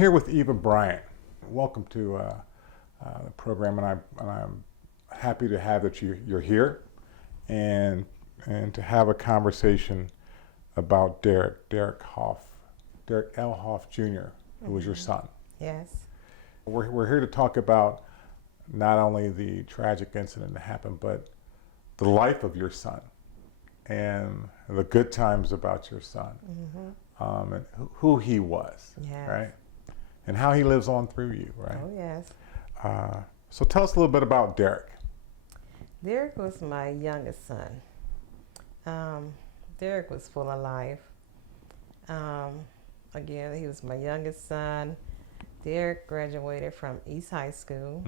here with Eva Bryant. Welcome to the program, and I'm happy to have that you're here, and to have a conversation about Derick L. Huff Jr., who was your son. Yes. We're here to talk about not only the tragic incident that happened, but the life of your son and the good times about your son, and who he was, Yes. right? And how he lives on through you, right? Oh, yes. So tell us a little bit about Derick. Derick was my youngest son. Derick was full of life. Again, he was my youngest son. Derick graduated from East High School.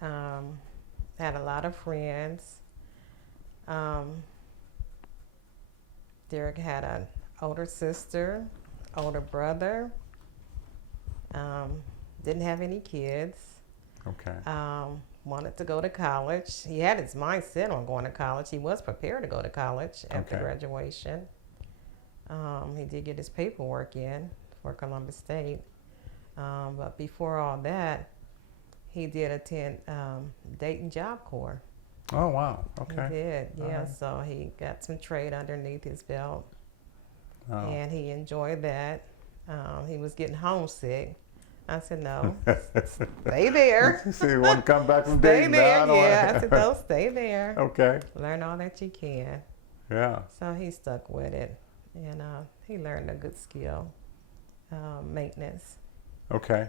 Had a lot of friends. Derick had an older sister, older brother. Didn't have any kids. Okay. Wanted to go to college. He had his mind set on going to college. He was prepared to go to college after graduation. He did get his paperwork in for Columbus State. But before all that, he did attend Dayton Job Corps. Oh, wow. Okay. He did, yeah. Right. So he got some trade underneath his belt, Oh. and he enjoyed that. He was getting homesick. I said, no, stay there. So you want to come back from Stay Dayton? there, No, yeah. I said, no, stay there. Okay. Learn all that you can. Yeah. So he stuck with it, and he learned a good skill, maintenance. Okay.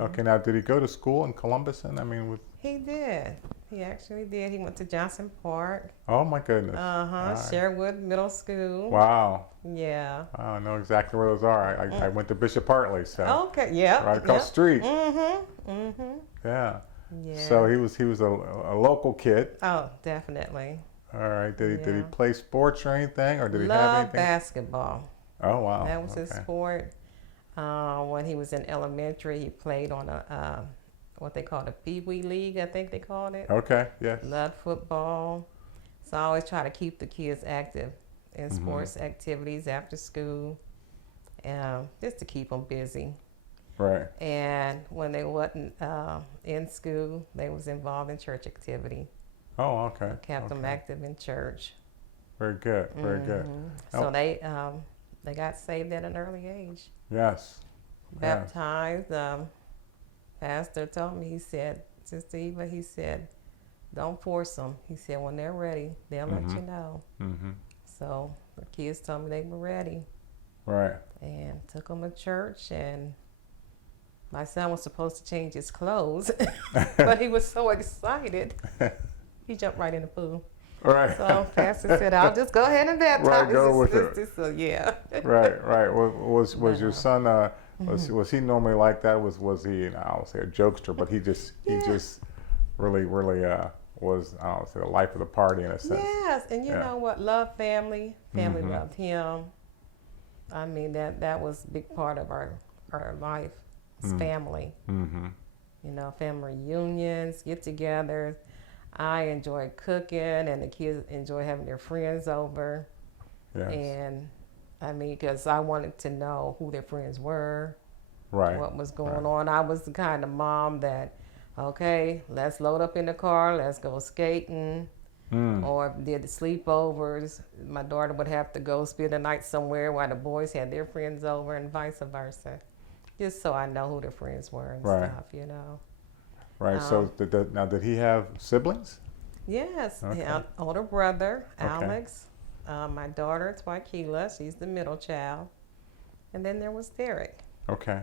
Okay. Now, did he go to school in Columbus? And I mean, He did. He actually did. He went to Johnson Park. oh my goodness. Right. Sherwood Middle School. Wow. Yeah. I know exactly where those are. I went to Bishop Hartley, so Okay. Yeah. right across the street. Yeah. Yeah. So he was a local kid. Oh, definitely. All right. Did he Yeah. play sports or anything, or did he have Loved anything? basketball. Oh wow. That was his sport. When he was in elementary, he played on what they called a Pee Wee League, I think they called it. Okay. Yes. Loved football. So I always try to keep the kids active in sports activities after school, just to keep them busy. Right. And when they wasn't in school, they was involved in church activity. Oh, okay. Kept them active in church. Very good. Very good. So they got saved at an early age. Yes. Baptized. Pastor told me, he said, Sister Eva, he said, don't force them. He said, when they're ready, they'll let you know. So the kids told me they were ready. Right. And took them to church, and my son was supposed to change his clothes, but he was so excited, he jumped right in the pool. Right. So Pastor said, I'll just go ahead and baptize. Right, go with it. So yeah. Right. Was your son? Was he normally like that? Was he? I don't say a jokester, but he just really was, I don't say, the life of the party in a sense. Yes, and you know what? Loved family. Family loved him. I mean, that was a big part of our life. It's family. You know, family reunions, get-togethers. I enjoy cooking, and the kids enjoy having their friends over. Yes. And I mean, because I wanted to know who their friends were, Right. what was going on. I was the kind of mom that, okay, let's load up in the car, let's go skating. Or if did the sleepovers, my daughter would have to go spend the night somewhere while the boys had their friends over, and vice versa. Just so I know who their friends were and stuff, you know. Right. So did he have siblings? Yes. Okay. He had an older brother, Alex. My daughter, Twykeela, she's the middle child. And then there was Derick. Okay.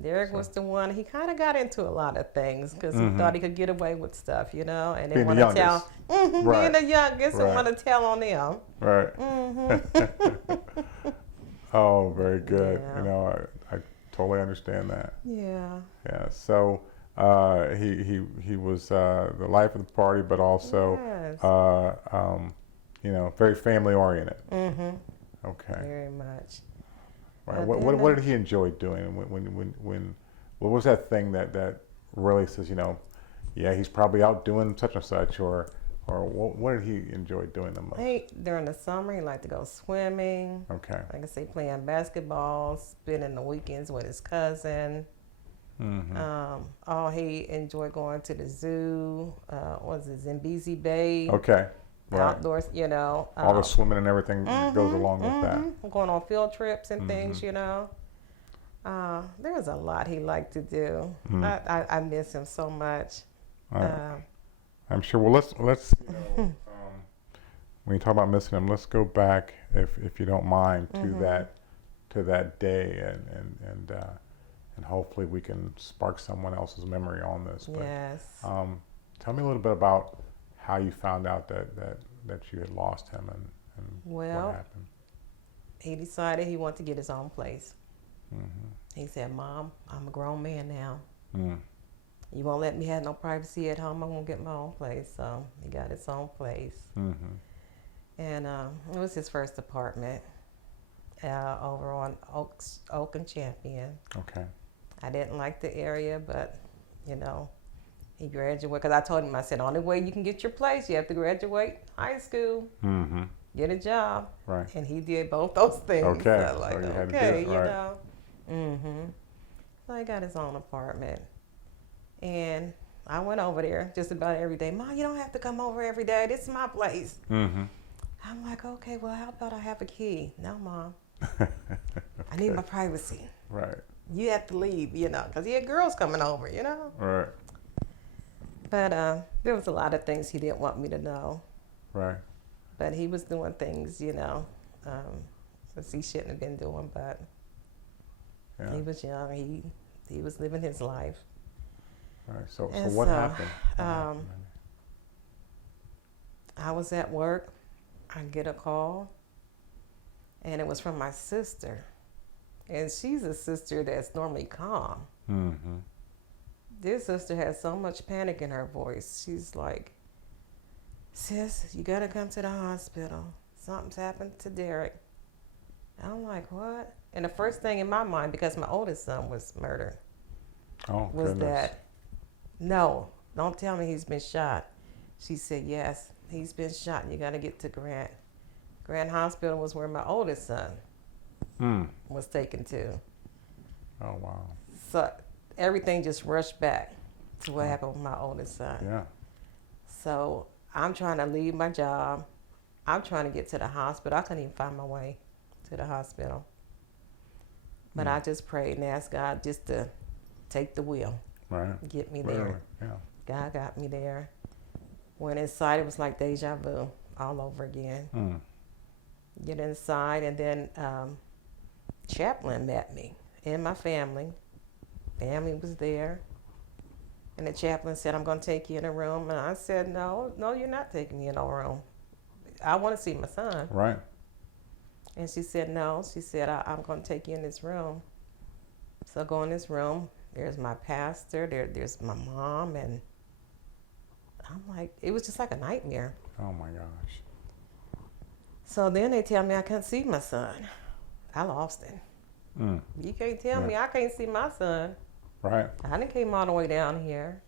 Derick was the one, he kind of got into a lot of things because he thought he could get away with stuff, you know, and Being didn't want to tell. Being the youngest and want to tell on them. Right. Oh, very good. Yeah. You know, I totally understand that. Yeah. Yeah. So he was the life of the party, but also you know, very family oriented. Okay. Very much. Right. What did he enjoy doing? When what was that thing that really says, you know, yeah, he's probably out doing such and such, or or what did he enjoy doing the most? During the summer, he liked to go swimming. Okay. Like I say, playing basketball, spending the weekends with his cousin. He enjoyed going to the zoo. Was it Zambezi Bay? Okay. Right. Outdoors, you know. All the swimming and everything goes along with that. Going on field trips and things, you know. There was a lot he liked to do. I miss him so much. I'm sure. Well, let's when you talk about missing him, let's go back, if you don't mind, to that day, and hopefully we can spark someone else's memory on this. But, yes. Tell me a little bit about how you found out that you had lost him and what happened. He decided he wanted to get his own place. He said, "Mom, I'm a grown man now. You won't let me have no privacy at home. I'm gonna get my own place." So he got his own place, and it was his first apartment over on Oak and Champion. Okay. I didn't like the area, but you know, he graduated because I told him, I said, "Only way you can get your place, you have to graduate high school, get a job." Right. And he did both those things. Okay. So like, So you had to do okay, it, you right. know. So he got his own apartment. And I went over there just about every day. "Mom, you don't have to come over every day. This is my place." I'm like, "Okay, well, how about I have a key?" "No, Mom. I need my privacy. Right. You have to leave, you know, because he had girls coming over, you know." Right. But there was a lot of things he didn't want me to know. Right. But he was doing things, you know, that he shouldn't have been doing. But he was young. He was living his life. Right. So And what so, happened? I was at work. I get a call, and it was from my sister. And she's a sister that's normally calm. This sister has so much panic in her voice. She's like, "Sis, you gotta come to the hospital. Something's happened to Derick." I'm like, "What?" And the first thing in my mind, because my oldest son was murdered, was that, "No, don't tell me he's been shot." She said, "Yes, he's been shot, and you got to get to Grant." Grant Hospital was where my oldest son was taken to. Oh, wow. So everything just rushed back to what happened with my oldest son. Yeah. So I'm trying to leave my job. I'm trying to get to the hospital. I couldn't even find my way to the hospital. But I just prayed and asked God just to take the wheel. Right. Get me there. Really? Yeah. God got me there. Went inside, it was like deja vu all over again. Get inside, and then chaplain met me and my family. Family was there. And the chaplain said, "I'm going to take you in a room." And I said, no, you're not taking me in a room. I want to see my son. Right. And she said, "No." She said, I'm going to take you in this room. So I go in this room. There's my pastor. There's my mom. And I'm like, it was just like a nightmare. Oh, my gosh. So then they tell me I can't see my son. I lost him. You can't tell me I can't see my son. Right. I done came all the way down here.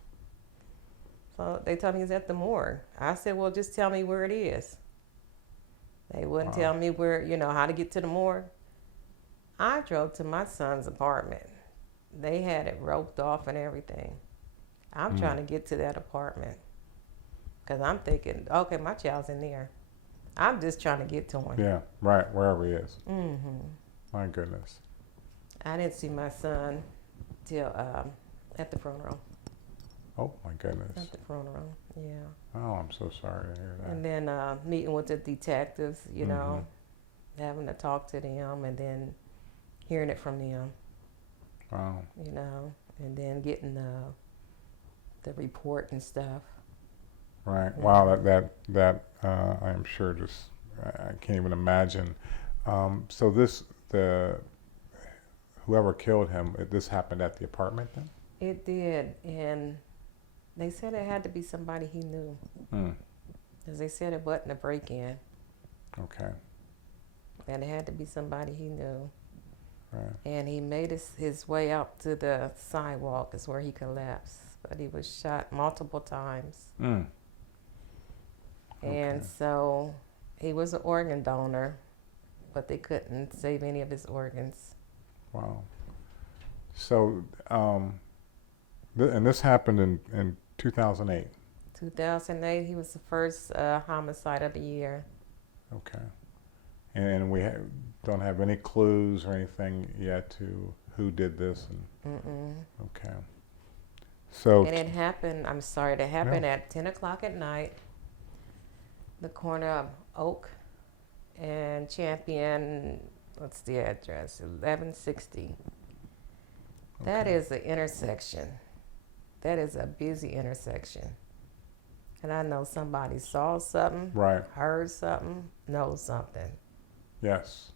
So they told me he's at the morgue. I said, "Well, just tell me where it is." They wouldn't tell me where, how to get to the morgue. I drove to my son's apartment. They had it roped off and everything. I'm trying to get to that apartment because I'm thinking, okay, my child's in there. I'm just trying to get to him. Yeah, right, wherever he is. My goodness. I didn't see my son till at the funeral. Oh, my goodness. At the funeral, yeah. Oh, I'm so sorry to hear that. And then meeting with the detectives, having to talk to them, and then hearing it from them. Wow. And then getting the report and stuff. Right. Wow. That I'm sure just I can't even imagine. So whoever killed him, this happened at the apartment then? It did, and they said it had to be somebody he knew. Because they said it wasn't a break-in. Okay. And it had to be somebody he knew. Right. And he made his way out to the sidewalk is where he collapsed. But he was shot multiple times. And Okay. so he was an organ donor, but they couldn't save any of his organs. Wow. So, and this happened in 2008. 2008, he was the first homicide of the year. Okay. And we don't have any clues or anything yet to who did this. Mm-mm. Okay. So. And it happened, I'm sorry, it happened at 10 o'clock at night, the corner of Oak and Champion, what's the address? 1160. That Okay. is the intersection. That is a busy intersection. And I know somebody saw something, Right. heard something, knows something. Yes.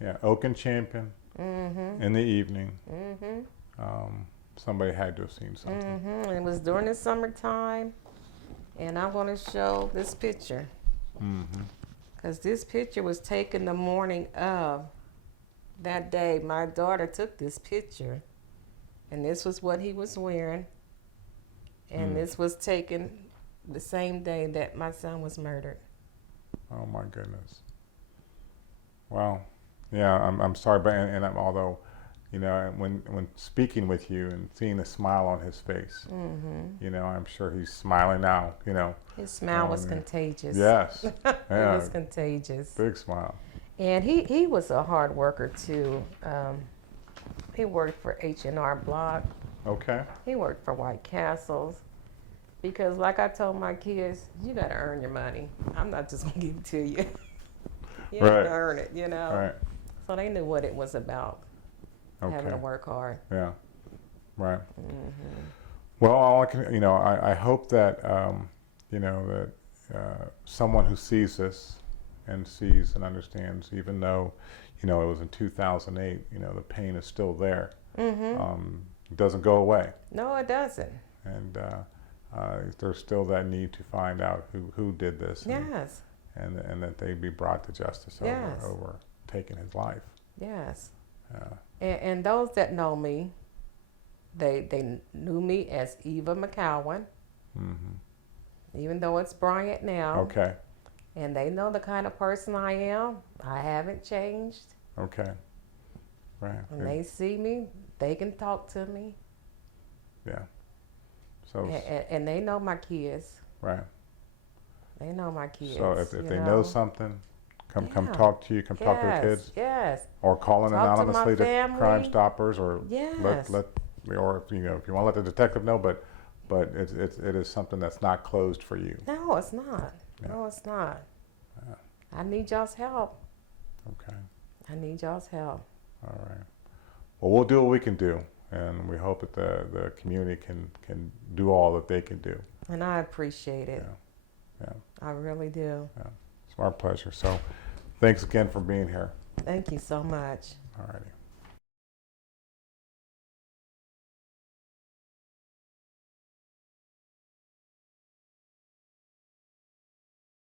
Yeah. Oak and Champion Mm-hmm. in the evening. Mm-hmm. Somebody had to have seen something. Mm-hmm. And it was during the summertime. And I want to show this picture. Mm-hmm. Because this picture was taken the morning of that day. My daughter took this picture. And this was what he was wearing. And this was taken the same day that my son was murdered. Oh my goodness. Wow. Yeah, I'm sorry, but and I'm, although, you know, when speaking with you and seeing the smile on his face, you know, I'm sure he's smiling now. You know, His smile was contagious. yes, It yeah, was contagious. big smile. And he was a hard worker too. He worked for H&R Block. Okay. He worked for White Castles. Because like I told my kids, you got to earn your money. I'm not just going to give it to you. You have Right. to earn it, you know. Right. So they knew what it was about, having Okay. to work hard. Yeah. Right. Mm-hmm. Well, all I can, you know, I hope that, you know, that someone who sees this and sees and understands, even though, you know, it was in 2008, you know, the pain is still there. It doesn't go away. No, it doesn't. And there's still that need to find out who did this. Yes. And that they be brought to justice Yes. over taking his life. Yes. Yeah. And those that know me, they knew me as Eva McCowan, even though it's Bryant now. Okay. And they know the kind of person I am. I haven't changed. Okay. Right. When they see me, they can talk to me. Yeah. So. And they know my kids. Right. They know my kids. So if they know something, come talk to you. Come talk to the kids. Yes. Or calling Talk to anonymously my to family. Crime Stoppers, or Yes. let or if you know if you want to let the detective know, but it is something that's not closed for you. No, it's not. Yeah. No, it's not. Yeah. I need y'all's help. Okay. I need y'all's help. All right. Well, we'll do what we can do, and we hope that the community can do all that they can do. And I appreciate it. Yeah. Yeah. I really do. Yeah. It's our pleasure. So, thanks again for being here. Thank you so much. All righty.